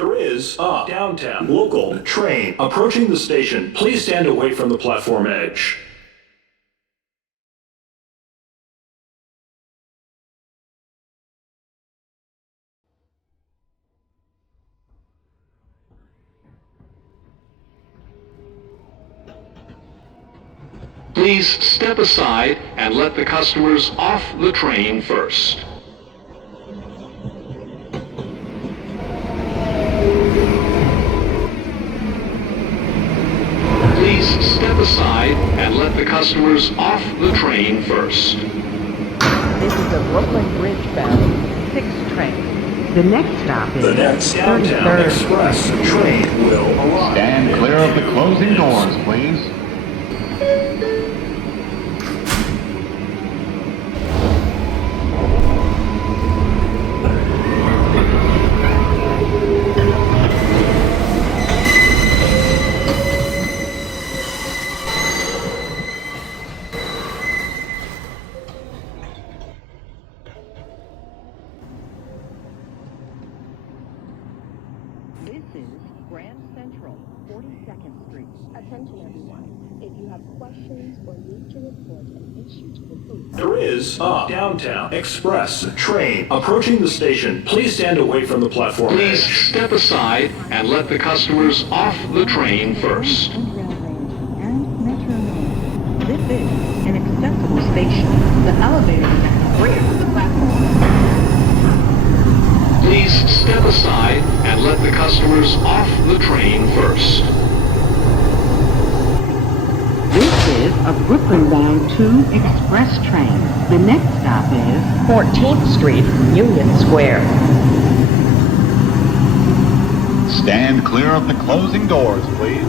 There is a downtown local train approaching the station. Please stand away from the platform edge. Please step aside and let the customers off the train first. Please step aside and let the customers off the train first. This is a Brookyln Bridge bound 6 train. The next stop is The next downtown express train will arrive. Stand clear of the closing doors, please. This is Grand Ctr, 42nd Street. Attention everyone. If you have questions or need to report an issue to the police, There is a downtown express train approaching the station. Please stand away from the platform. Please step aside and let the customers off the train first. And railway and metro mail. This is an accessible station. The elevator is at the rear of the platform. Please step aside and let the customers off the train first. This is a Brookyln 2 express train. The next stop is 14th Street, Union Square. Stand clear of the closing doors, please.